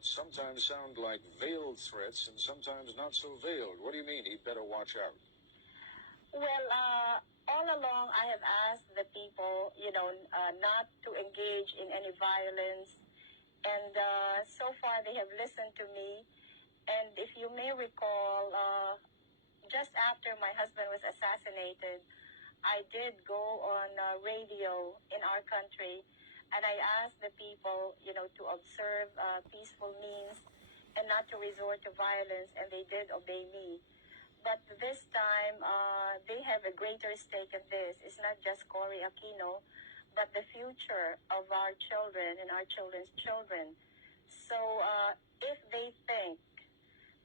what sometimes sound like veiled threats and sometimes not so veiled. What do you mean he'd better watch out? Well, all along I have asked the people, not to engage in any violence. And so far they have listened to me. And if you may recall, just after my husband was assassinated, I did go on radio in our country, and I asked the people, to observe peaceful means and not to resort to violence, and they did obey me. But this time, they have a greater stake in this. It's not just Cory Aquino, but the future of our children and our children's children. So if they think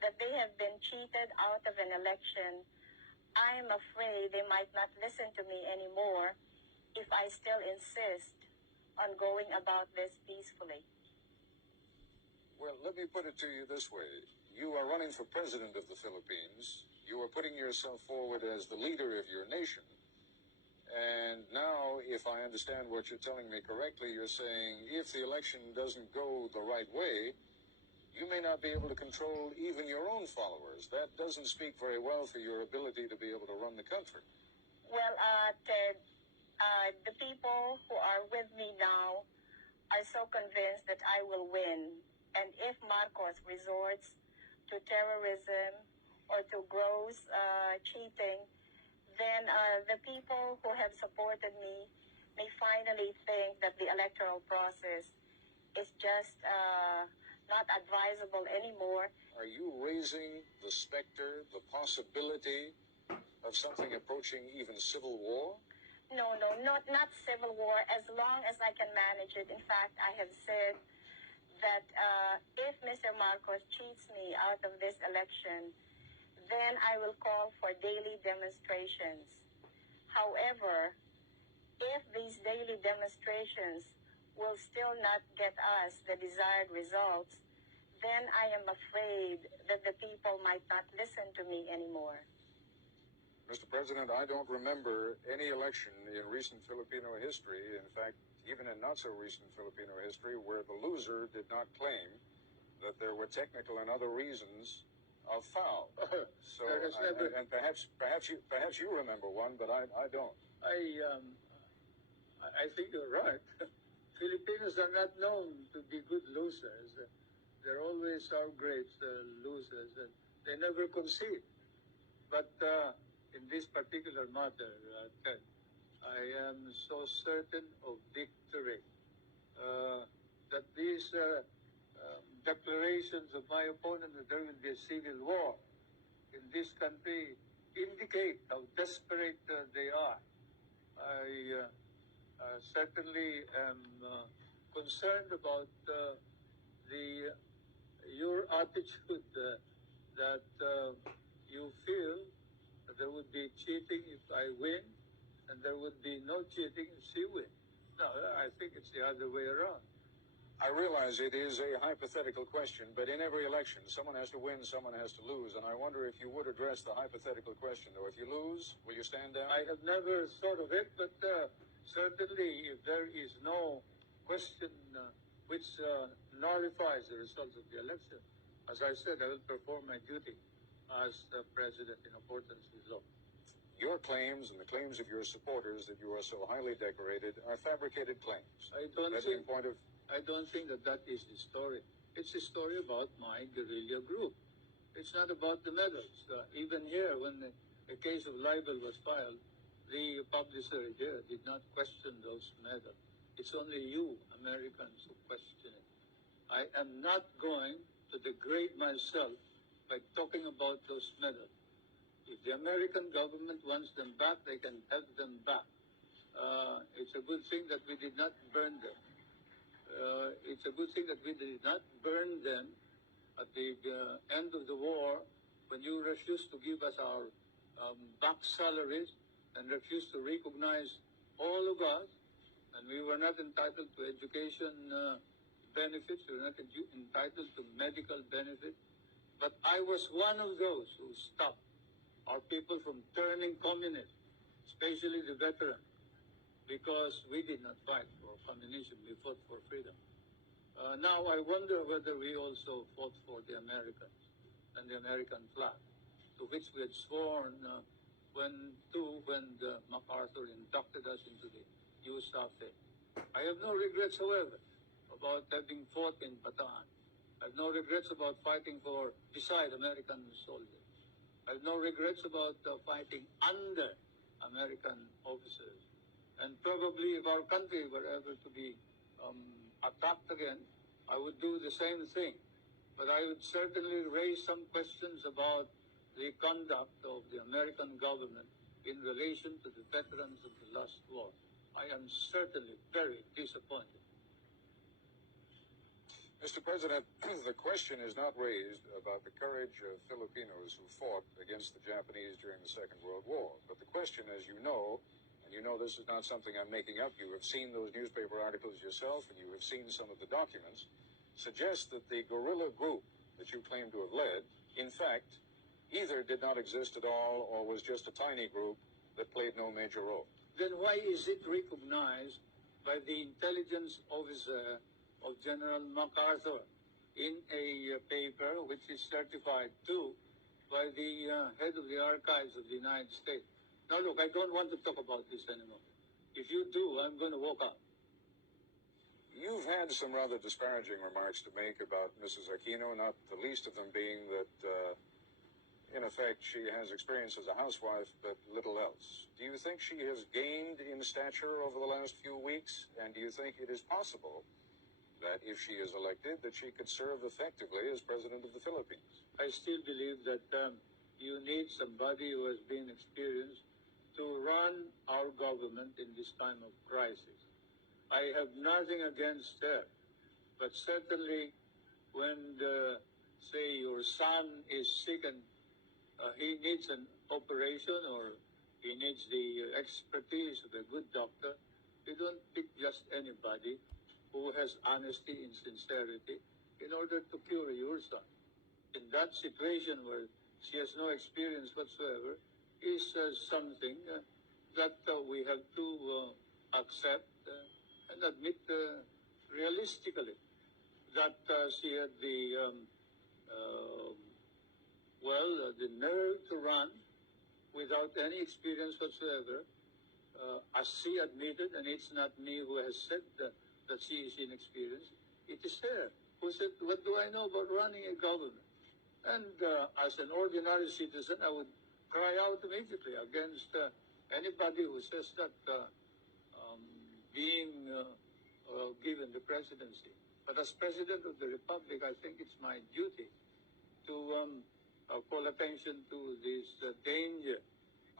that they have been cheated out of an election, I am afraid they might not listen to me anymore if I still insist on going about this peacefully. Well, let me put it to you this way. You are running for president of the Philippines. You are putting yourself forward as the leader of your nation. And now, if I understand what you're telling me correctly, you're saying if the election doesn't go the right way, you may not be able to control even your own followers. That doesn't speak very well for your ability to be able to run the country. Well, Ted, the people who are with me now are so convinced that I will win. And if Marcos resorts to terrorism or to gross cheating, then the people who have supported me may finally think that the electoral process is just not advisable anymore. Are you raising the specter, the possibility of something approaching even civil war? No, not civil war, as long as I can manage it. In fact, I have said that if Mr. Marcos cheats me out of this election, then I will call for daily demonstrations. However, if these daily demonstrations will still not get us the desired results, then I am afraid that the people might not listen to me anymore. Mr. President, I don't remember any election in recent Filipino history, in fact, even in not so recent Filipino history, where the loser did not claim that there were technical and other reasons of foul. So, and perhaps you remember one, but I don't. I think you're right. Filipinos are not known to be good losers. They're always our great losers, and they never concede. But in this particular matter, Ted, I am so certain of victory that these declarations of my opponent that there will be a civil war in this country indicate how desperate they are. I certainly am concerned about your attitude that you feel that there would be cheating if I win, and there would be no cheating if she wins. No, I think it's the other way around. I realize it is a hypothetical question, but in every election, someone has to win, someone has to lose, and I wonder if you would address the hypothetical question, though. If you lose, will you stand down? I have never thought of it, but certainly if there is no question which nullifies the results of the election, as I said, I will perform my duty as president in accordance with law. Your claims and the claims of your supporters that you are so highly decorated are fabricated claims. I don't think that is the story. It's a story about my guerrilla group. It's not about the medals. Even here, when the case of libel was filed, the publisher here did not question those medals. It's only you, Americans, who question it. I am not going to degrade myself by talking about those medals. If the American government wants them back, they can have them back. It's a good thing that we did not burn them. It's a good thing that we did not burn them at the end of the war, when you refused to give us our back salaries and refused to recognize all of us, and we were not entitled to education benefits, we were not entitled to medical benefits. But I was one of those who stopped our people from turning communist, especially the veterans, because we did not fight for communism, we fought for freedom. Now I wonder whether we also fought for the Americans and the American flag, to which we had sworn when MacArthur inducted us into the USA. I have no regrets, however, about having fought in Bataan. I have no regrets about fighting beside American soldiers. I have no regrets about fighting under American officers. And probably if our country were ever to be attacked again, I would do the same thing. But I would certainly raise some questions about the conduct of the American government in relation to the veterans of the last war. I am certainly very disappointed. Mr. President, the question is not raised about the courage of Filipinos who fought against the Japanese during the Second World War. But the question, as you know, and you know this is not something I'm making up, you have seen those newspaper articles yourself and you have seen some of the documents, suggests that the guerrilla group that you claim to have led, in fact, either did not exist at all or was just a tiny group that played no major role. Then why is it recognized by the intelligence officer of General MacArthur in a paper which is certified too by the head of the archives of the United States? Now look, I don't want to talk about this anymore. If you do, I'm going to walk out. You've had some rather disparaging remarks to make about Mrs. Aquino, not the least of them being that, in effect, she has experience as a housewife, but little else. Do you think she has gained in stature over the last few weeks? And do you think it is possible that if she is elected, that she could serve effectively as President of the Philippines? I still believe that you need somebody who has been experienced to run our government in this time of crisis. I have nothing against her, but certainly when, say, your son is sick and he needs an operation or he needs the expertise of a good doctor, you don't pick just anybody who has honesty and sincerity in order to cure your son. In that situation where she has no experience whatsoever is something that we have to accept and admit realistically that she had the the nerve to run without any experience whatsoever, as she admitted, and it's not me who has said that she is inexperienced. It is her who said, "What do I know about running a government?" And as an ordinary citizen, I would cry out immediately against anybody who says that being given the presidency. But as President of the Republic, I think it's my duty to call attention to this danger.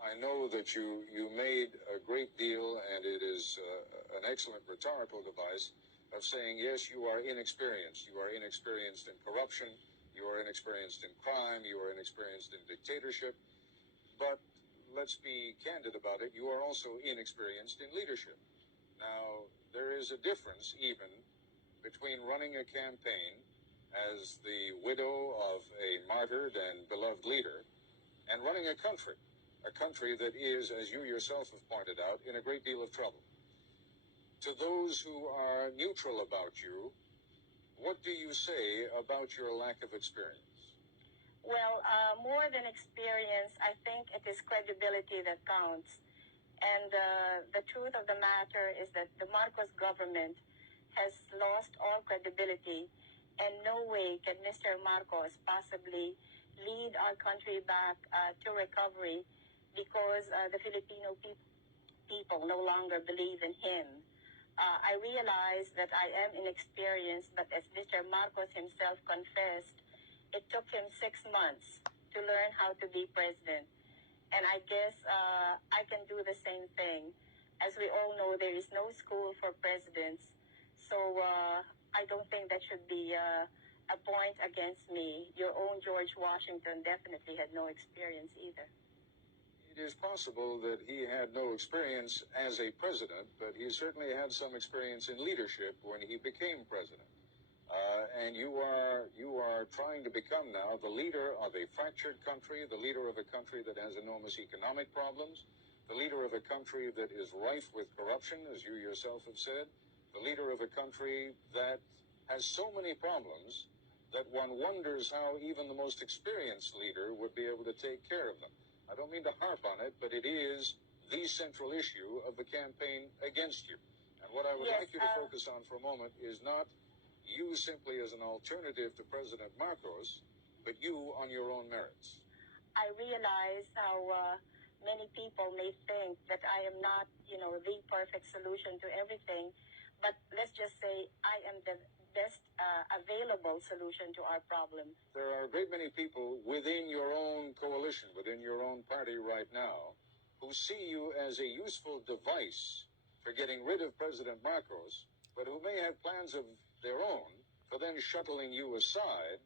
I know that you made a great deal, and it is an excellent rhetorical device of saying, yes, you are inexperienced. You are inexperienced in corruption. You are inexperienced in crime. You are inexperienced in dictatorship. But let's be candid about it. You are also inexperienced in leadership. Now, there is a difference even between running a campaign as the widow of a martyred and beloved leader and running a country that is, as you yourself have pointed out, in a great deal of trouble. To those who are neutral about you, what do you say about your lack of experience? Well, more than experience, I think it is credibility that counts. And the truth of the matter is that the Marcos government has lost all credibility, and no way can Mr. Marcos possibly lead our country back to recovery because the Filipino people no longer believe in him. I realize that I am inexperienced, but as Mr. Marcos himself confessed, it took him 6 months to learn how to be president. And I guess I can do the same thing. As we all know, there is no school for presidents. So I don't think that should be a point against me. Your own George Washington definitely had no experience either. It is possible that he had no experience as a president, but he certainly had some experience in leadership when he became president. And you are trying to become now the leader of a fractured country, the leader of a country that has enormous economic problems, the leader of a country that is rife with corruption, as you yourself have said, the leader of a country that has so many problems that one wonders how even the most experienced leader would be able to take care of them. I don't mean to harp on it, but it is the central issue of the campaign against you. And what I would like you to focus on for a moment is not you simply as an alternative to President Marcos, but you on your own merits. I realize how many people may think that I am not, the perfect solution to everything. But let's just say I am the best available solution to our problem. There are a great many people within your own coalition, within your own party right now, who see you as a useful device for getting rid of President Marcos, but who may have plans of their own for then shuttling you aside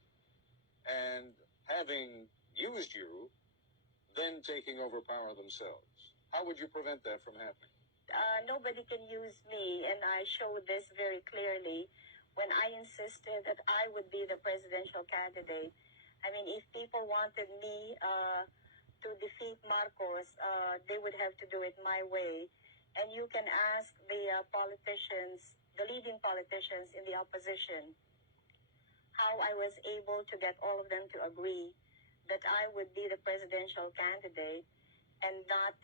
and having used you, then taking over power themselves. How would you prevent that from happening? Nobody can use me, and I showed this very clearly when I insisted that I would be the presidential candidate. I mean, if people wanted me to defeat Marcos, they would have to do it my way. And you can ask the politicians, the leading politicians in the opposition, how I was able to get all of them to agree that I would be the presidential candidate and not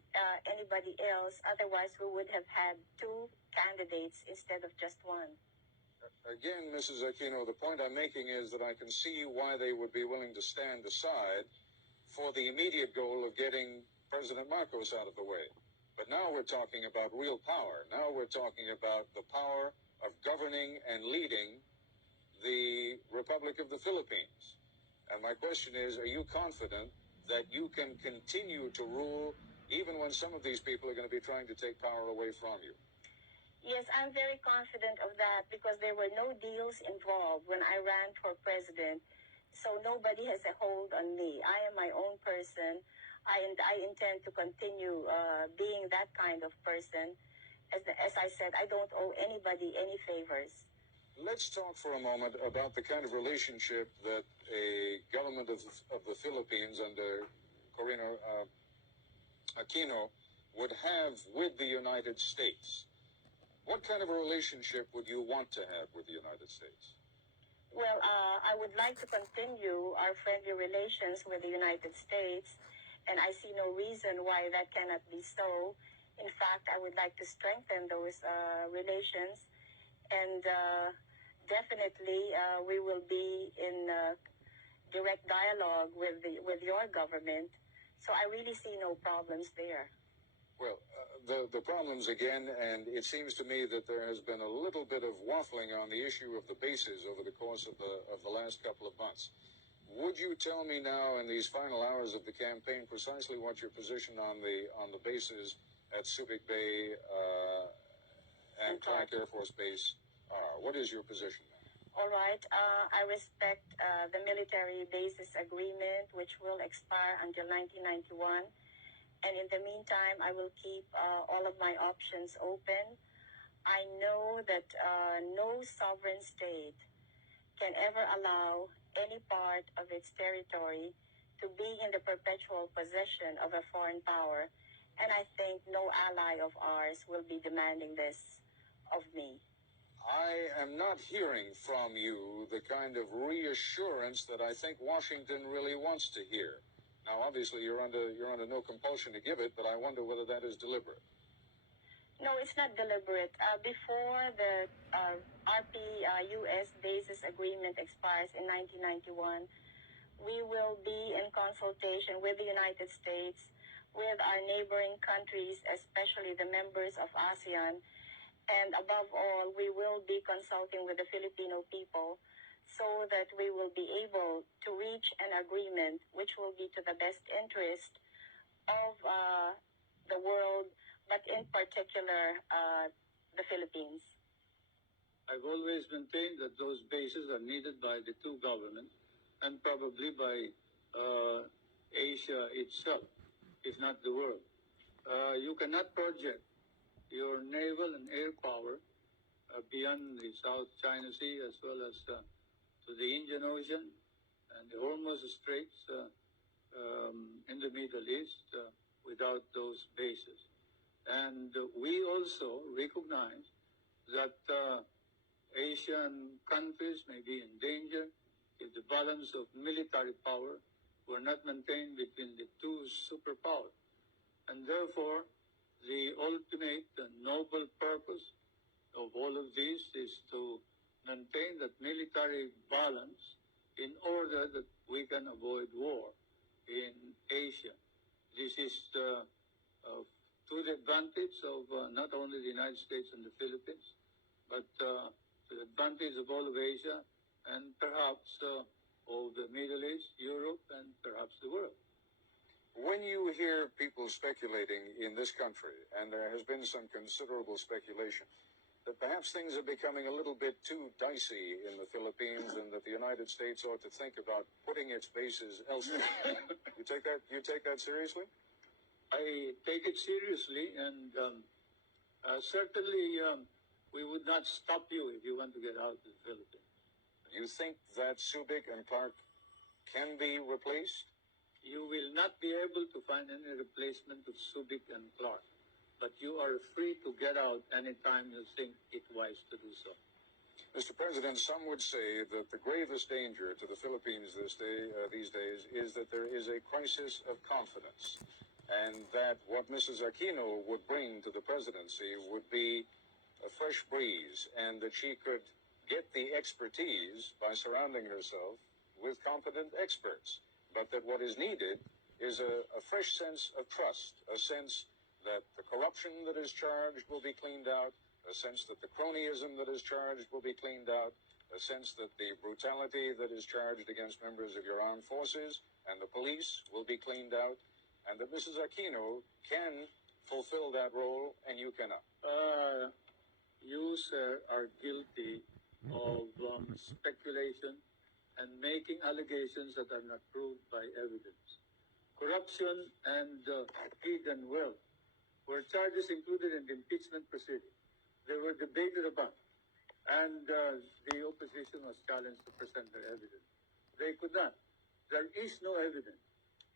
anybody else. Otherwise, we would have had two candidates instead of just one. Again, Mrs. Aquino, the point I'm making is that I can see why they would be willing to stand aside for the immediate goal of getting President Marcos out of the way. But now we're talking about real power. Now we're talking about the power of governing and leading the Republic of the Philippines. And my question is, are you confident that you can continue to rule even when some of these people are going to be trying to take power away from you? Yes, I'm very confident of that because there were no deals involved when I ran for president. So nobody has a hold on me. I am my own person. I intend to continue being that kind of person. As I said, I don't owe anybody any favors. Let's talk for a moment about the kind of relationship that a government of the Philippines under Aquino would have with the United States. What kind of a relationship would you want to have with the United States? Well, I would like to continue our friendly relations with the United States, and I see no reason why that cannot be so. In fact, I would like to strengthen those relations, and definitely we will be in direct dialogue with your government. So I really see no problems there. Well, the problems again, and it seems to me that there has been a little bit of waffling on the issue of the bases over the course of the last couple of months. Would you tell me now in these final hours of the campaign precisely what your position on the bases at Subic Bay and Clark Air Force Base are? What is your position now? All right. I respect the military bases agreement, which will expire until 1991. And in the meantime, I will keep all of my options open. I know that no sovereign state can ever allow any part of its territory to be in the perpetual possession of a foreign power. And I think no ally of ours will be demanding this of me. I am not hearing from you the kind of reassurance that I think Washington really wants to hear. Now, obviously, you're under no compulsion to give it, but I wonder whether that is deliberate. No, it's not deliberate. Before the RP-US basis agreement expires in 1991, we will be in consultation with the United States, with our neighboring countries, especially the members of ASEAN, and above all, we will be consulting with the Filipino people so that we will be able to reach an agreement which will be to the best interest of the world, but in particular, the Philippines. I've always maintained that those bases are needed by the two governments and probably by Asia itself, if not the world. You cannot project your naval and air power beyond the South China Sea as well as to the Indian Ocean and the Hormuz Straits in the Middle East without those bases. And we also recognize that Asian countries may be in danger if the balance of military power were not maintained between the two superpowers. And therefore, the ultimate and noble purpose of all of this is to maintain that military balance in order that we can avoid war in Asia. This is to the advantage of not only the United States and the Philippines, but to the advantage of all of Asia and perhaps of the Middle East, Europe, and perhaps the world. When you hear people speculating in this country, and there has been some considerable speculation, that perhaps things are becoming a little bit too dicey in the Philippines and that the United States ought to think about putting its bases elsewhere. You take that seriously? I take it seriously, and certainly we would not stop you if you want to get out of the Philippines. You think that Subic and Clark can be replaced? You will not be able to find any replacement of Subic and Clark, but you are free to get out anytime you think it wise to do so. Mr. President, some would say that the gravest danger to the Philippines these days is that there is a crisis of confidence, and that what Mrs. Aquino would bring to the presidency would be a fresh breeze, and that she could get the expertise by surrounding herself with competent experts, but that what is needed is a fresh sense of trust, a sense that the corruption that is charged will be cleaned out, a sense that the cronyism that is charged will be cleaned out, a sense that the brutality that is charged against members of your armed forces and the police will be cleaned out, and that Mrs. Aquino can fulfill that role and you cannot. You, sir, are guilty of speculation and making allegations that are not proved by evidence. Corruption and hidden wealth were charges included in the impeachment proceeding. They were debated upon, and the opposition was challenged to present their evidence. They could not. There is no evidence.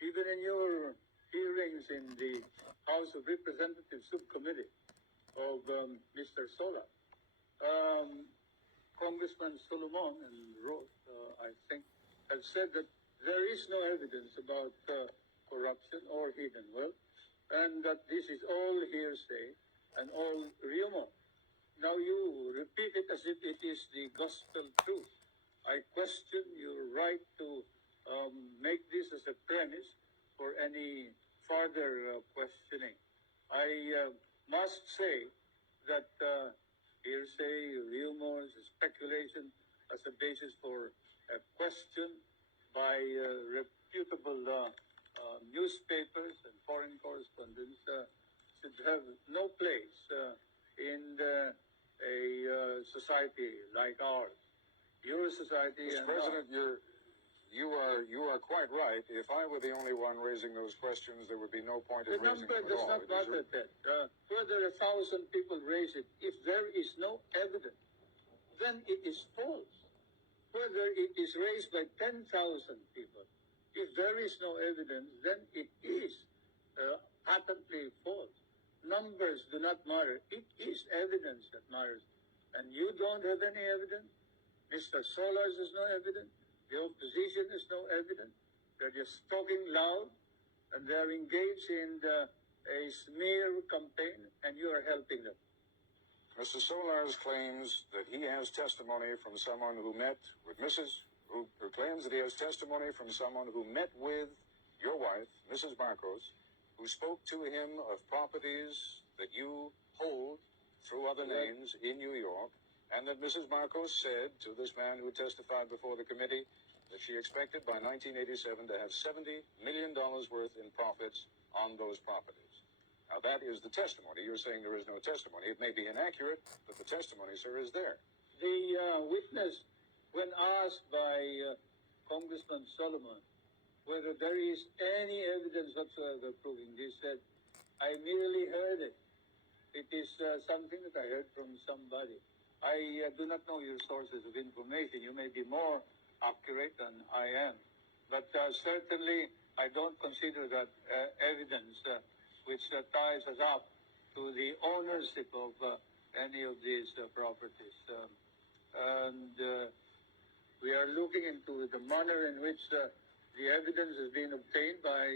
Even in your hearings in the House of Representatives Subcommittee of Mr. Sola, Congressman Solomon and Roth, I think, have said that there is no evidence about corruption or hidden wealth, and that this is all hearsay and all rumor. Now you repeat it as if it is the gospel truth. I question your right to make this as a premise for any further questioning. I must say that hearsay, rumors, speculation as a basis for a question by reputable newspapers and foreign correspondents should have no place in a society like ours. Your society. Mr. President, you are quite right. If I were the only one raising those questions, there would be no point in raising them at all. The number does not matter, Ted. Whether 1,000 people raise it, if there is no evidence, then it is false. Whether it is raised by 10,000 people, if there is no evidence, then it is patently false. Numbers do not matter. It is evidence that matters. And you don't have any evidence. Mr. Solars has no evidence. The opposition has no evidence. They're just talking loud, and they're engaged in a smear campaign, and you are helping them. Mr. Solars claims that he has testimony from someone who met with who claims that he has testimony from someone who met with your wife, Mrs. Marcos, who spoke to him of properties that you hold through other names in New York, and that Mrs. Marcos said to this man who testified before the committee that she expected by 1987 to have $70 million worth in profits on those properties. Now, that is the testimony. You're saying there is no testimony. It may be inaccurate, but the testimony, sir, is there. The witness, when asked by Congressman Solomon whether there is any evidence whatsoever proving this, said, I merely heard it. It is something that I heard from somebody. I do not know your sources of information. You may be more accurate than I am. But certainly, I don't consider that evidence which ties us up to the ownership of any of these properties. and we are looking into the manner in which the evidence has been obtained by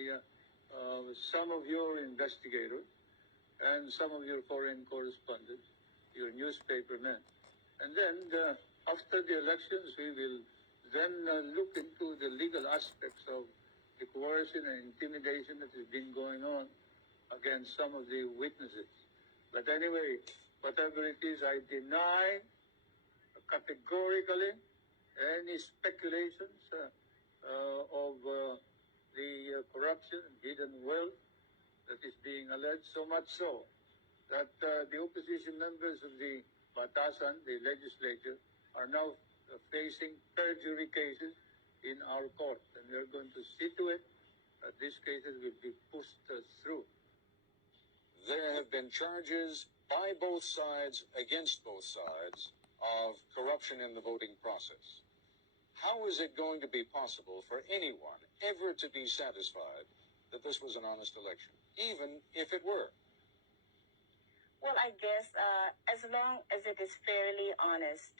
some of your investigators and some of your foreign correspondents, your newspapermen. And then after the elections, we will then look into the legal aspects of the coercion and intimidation that has been going on against some of the witnesses. But anyway, whatever it is, I deny categorically any speculations of the corruption and hidden wealth that is being alleged, so much so that the opposition members of the Batasan, the legislature, are now facing perjury cases in our court, and we are going to see to it that these cases will be pushed through. There have been charges by both sides, against both sides, of corruption in the voting process. How is it going to be possible for anyone ever to be satisfied that this was an honest election, even if it were? Well, I guess as long as it is fairly honest,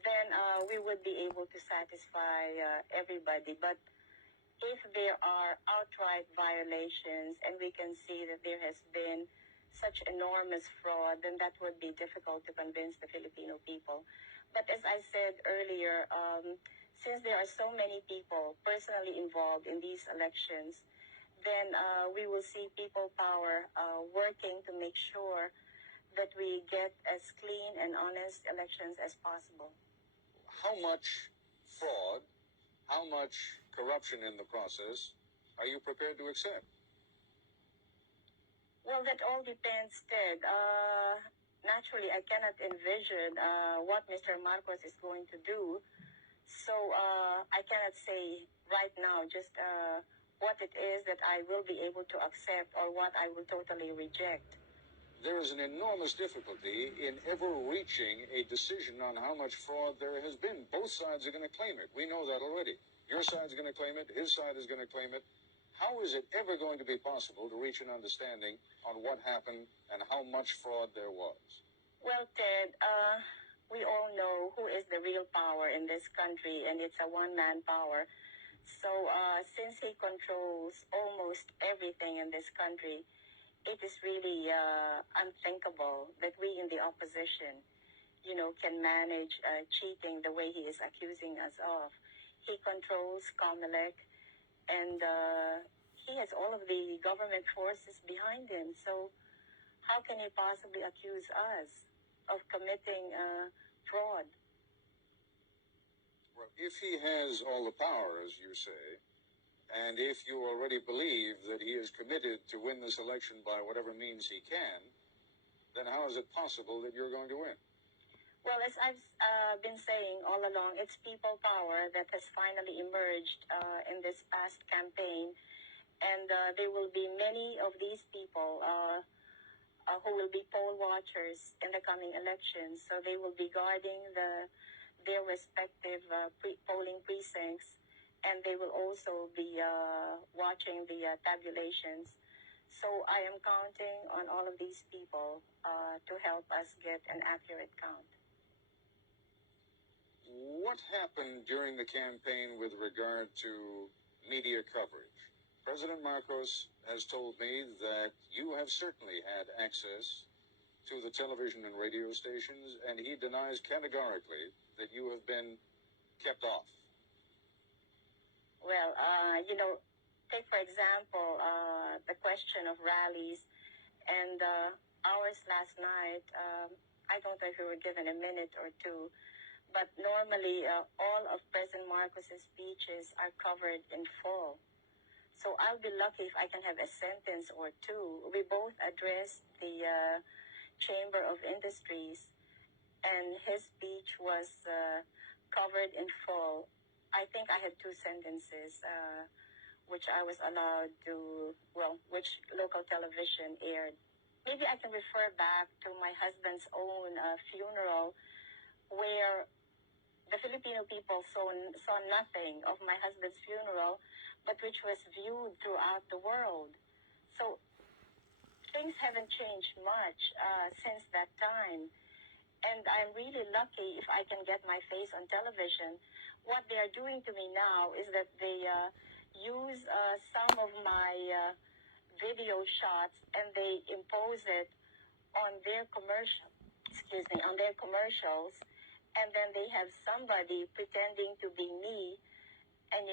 then we would be able to satisfy everybody. But if there are outright violations and we can see that there has been such enormous fraud, then that would be difficult to convince the Filipino people. But as I said earlier, since there are so many people personally involved in these elections, then we will see people power working to make sure that we get as clean and honest elections as possible. How much fraud, how much corruption in the process are you prepared to accept? Well, that all depends, Ted. Naturally, I cannot envision what Mr. Marcos is going to do. So I cannot say right now just what it is that I will be able to accept or what I will totally reject. There is an enormous difficulty in ever reaching a decision on how much fraud there has been. Both sides are going to claim it. We know that already. Your side's going to claim it. His side is going to claim it. How is it ever going to be possible to reach an understanding on what happened and how much fraud there was? Well, Ted, we all know who is the real power in this country, and it's a one-man power. So since he controls almost everything in this country, it is really unthinkable that we in the opposition, can manage cheating the way he is accusing us of. He controls COMELEC, and he has all of the government forces behind him. So how can he possibly accuse us of committing fraud? Well, if he has all the power, as you say, and if you already believe that he is committed to win this election by whatever means he can, then how is it possible that you're going to win? Well, as I've been saying all along, it's people power that has finally emerged in this past campaign. And there will be many of these people who will be poll watchers in the coming elections. So they will be guarding their respective polling precincts, and they will also be watching the tabulations. So I am counting on all of these people to help us get an accurate count. What happened during the campaign with regard to media coverage? President Marcos has told me that you have certainly had access to the television and radio stations, and he denies categorically that you have been kept off. Well, take for example the question of rallies and ours last night. I don't know if we were given a minute or two, but normally all of President Marcos's speeches are covered in full. So I'll be lucky if I can have a sentence or two. We both addressed the Chamber of Industries, and his speech was covered in full. I think I had two sentences, which I was allowed to, which local television aired. Maybe I can refer back to my husband's own funeral, where the Filipino people saw nothing of my husband's funeral, but which was viewed throughout the world. So things haven't changed much since that time. and I'm really lucky if I can get my face on television. What they are doing to me now is that they use some of my video shots and they impose it on their commercial, excuse me, on their commercials, and then they have somebody pretending to be me, and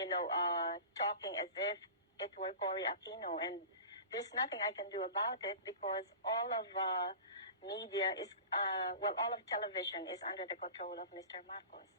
talking as if it were Cory Aquino, and there's nothing I can do about it because all of media is, all of television is under the control of Mr. Marcos.